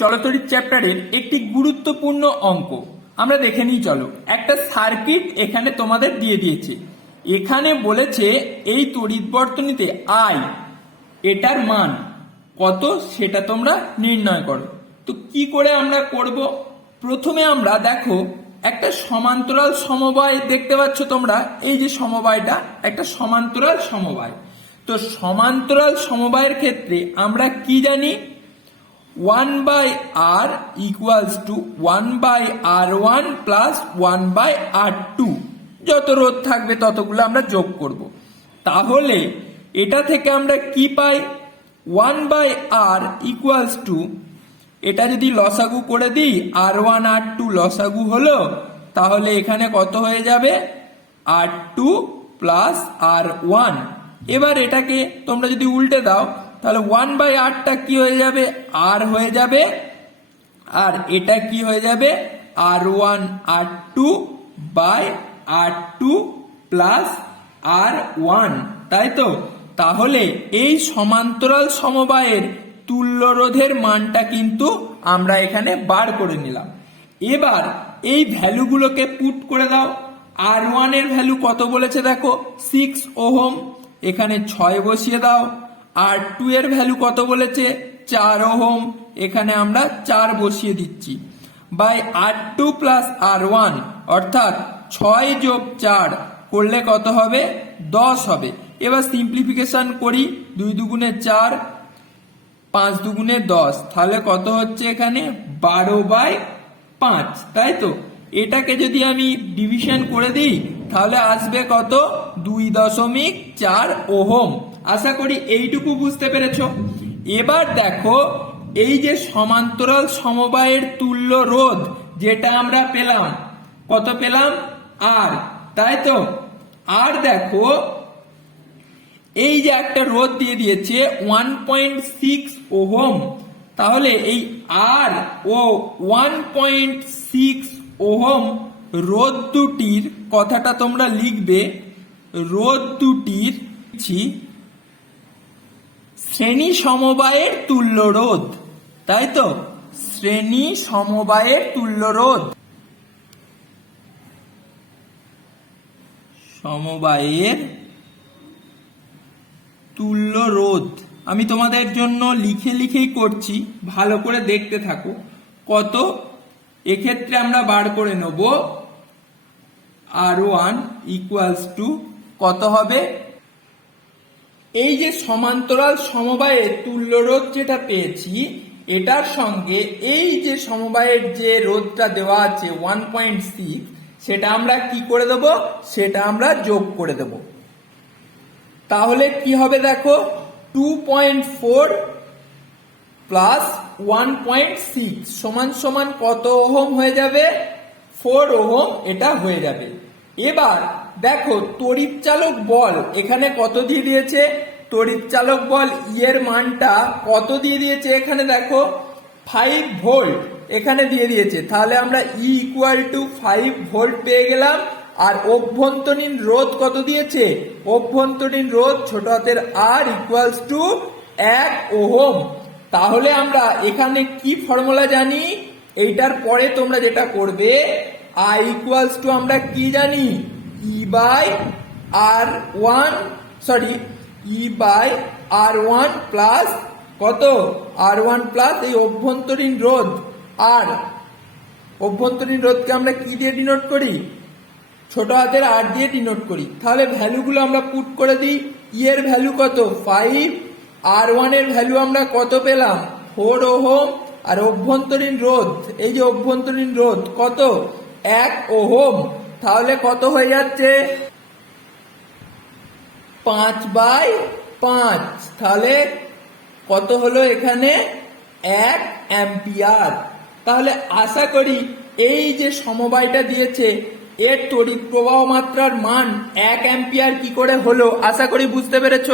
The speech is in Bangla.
চলতরিৎ চ্যাপ্টারের একটি গুরুত্বপূর্ণ অঙ্ক। আমরা দেখে নিই, চলো। একটা সার্কিট এখানে তোমাদের দিয়ে দিয়েছে। এখানে বলেছে, এই তড়িৎ বর্তনীতে আই এটার মান কত সেটা তোমরা নির্ণয় করো। তো কি করে আমরা করব? প্রথমে আমরা দেখো, একটা সমান্তরাল সমবায় দেখতে পাচ্ছ তোমরা। এই যে সমবায়টা, একটা সমান্তরাল সমবায়। তো সমান্তরাল সমবায়ের ক্ষেত্রে আমরা কি জানি? One by R equals to one by R one plus one by R two যত রোধ থাকবে ততগুলো আমরা যোগ করব। তাহলে এটা থেকে আমরা কি পাই? One by R equals to এটা যদি লসাগু করে দিই আর ওয়ান আর টু লসাগু হলো, তাহলে এখানে কত হয়ে যাবে? R two plus R one এবার এটাকে তোমরা যদি উল্টে দাও তাহলে ওয়ান বাই আরটা কি হয়ে যাবে? আর হয়ে যাবে। আর এটা কি হয়ে যাবে? R one R two by R two plus R one তাই তো? তাহলে এই সমান্তরাল সমবায়ের তুল্য রোধের মানটা কিন্তু আমরা এখানে বার করে নিলাম। এবার এই ভ্যালুগুলোকে পুট করে দাও। আর ওয়ানের ভ্যালু কত বলেছে দেখো? Six ohm. এখানে ছয় বসিয়ে দাও। আর টু এর ভ্যালু কত বলেছে? চার ওহম। এখানে আমরা চার বসিয়ে দিচ্ছি। By R two plus R one অর্থাৎ ছয় যোগ চার করলে কত হবে? দশ হবে। এবার সিম্পলিফিকেশন করি। দুই দুগুণে চার, পাঁচ দুগুণে দশ। তাহলে কত হচ্ছে এখানে? বারো বাই পাঁচ, তাই তো? এটাকে যদি আমি ডিভিশন করে দিই, তাহলে আসবে কত? দুই দশমিক চার ওহম। আশা করি এইটুকু বুঝতে পেরেছ? এবার দেখো, এই যে সমান্তরাল সমবায়ের তুল্য রোধ যেটা আমরা পেলাম, কত পেলাম? আর, তাই তো? আর দেখো, এই যে একটা রোধ দিয়ে দিয়েছে ওয়ান পয়েন্ট সিক্স ওহম। তাহলে এই আর ও ওয়ান পয়েন্ট সিক্স ওহম রোধ দুটির কথাটা তোমরা লিখবে রোধ দুটির শ্রেণি সমবায়ের তুল্য রোধ। তাই তো? শ্রেণি সমবায়ের তুল্য রোধ। সমবায়ের তুল্য রোধ। আমি তোমাদের জন্য লিখে লিখেই করছি, ভালো করে দেখতে থাকো। কত এক্ষেত্রে আমরা বার করে নেব আর ওয়ান ইকুয়ালস টু কত হবে? এই যে সমান্তরাল সমবায়ের তুল্য রোধ যেটা পেয়েছি, এটার সঙ্গে এই যে সমবায়ের যে রোধটা দেওয়া আছে ওয়ান পয়েন্ট সিক্স সেটা আমরা কি করে দেব? সেটা আমরা যোগ করে দেব। তাহলে কি হবে দেখো? Two point four plus one point six সমান সমান কত ওহম হয়ে যাবে? ফোর ওহম এটা হয়ে যাবে। এবার দেখো তড়িৎ চালক বল এখানে কত দিয়ে দিয়েছে? তড়িৎ চালক বল ই এর মানটা কত দিয়ে দিয়েছে এখানে দেখো? ফাইভ ভোল্ট এখানে দিয়ে দিয়েছে। তাহলে আমরা E equal to five volt পেয়ে গেলাম। আর অভ্যন্তরীণ রোধ কত দিয়েছে? অভ্যন্তরীণ রোধ ছোট হাতের আর ইকুয়ালস টু এক ওহম। তাহলে আমরা এখানে কি ফর্মুলা জানি? এইটার পরে তোমরা যেটা করবে আই ইকুয়ালস টু আমরা কি জানি? E by R one sorry E by R one plus কত? আর ওয়ান প্লাস এই অভ্যন্তরীণ রোধ আর অভ্যন্তরীণ রোধকে আমরা কি দিয়ে ডিনোট করি? ছোট হাতের আর দিয়ে ডিনোট করি। তাহলে ভ্যালুগুলো আমরা পুট করে দিই। ই এর ভ্যালু কত? ফাইভ আর ওয়ানের ভ্যালু আমরা কত পেলাম? ফোর ওহম আর অভ্যন্তরীণ রোধ, এই যে অভ্যন্তরীণ রোধ, কত? এক ওহম। তাহলে কত হয়ে যাচ্ছে? পাঁচ বাই পাঁচ। তাহলে কত হলো এখানে? এক অ্যাম্পিয়ার। তাহলে আশা করি এই যে সমবায়টা দিয়েছে, এর তড়িৎ প্রবাহ মাত্রার মান এক অ্যাম্পিয়ার কি করে হলো? আশা করি বুঝতে পেরেছ?